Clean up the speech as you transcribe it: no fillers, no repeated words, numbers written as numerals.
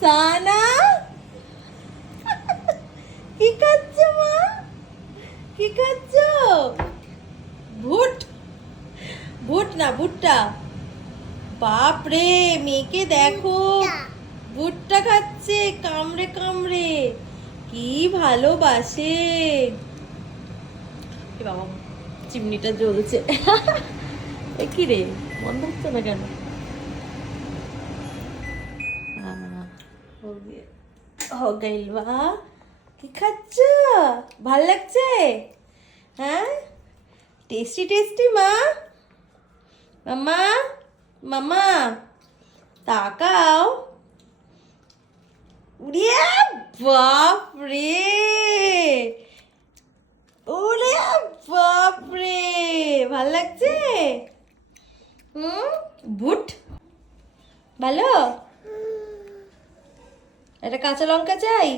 সানা কি খাচ্ছ মা? কি খাচ্ছ? ভুট ভুট না ভুট্টা। বাপ রে, মেয়েকে দেখো ভুট্টা খাচ্ছে কামড়ে কামড়ে, কি ভালোবাসে। এ বাবা, চিমনিটা জ্বলছে। এ কি রে, বন্ধ হচ্ছে না কেন? हो गई वाह। কি খাচ্ছ? ভাল লাগছে? হ্যাঁ, টেস্টি টেস্টি মা। মামা মামা তাকাও। উড়িয়ে বাপ রে, ওরে বাপ রে, ভাল লাগছে? ভুট ভালো। একটা কাঁচা লঙ্কা চাই।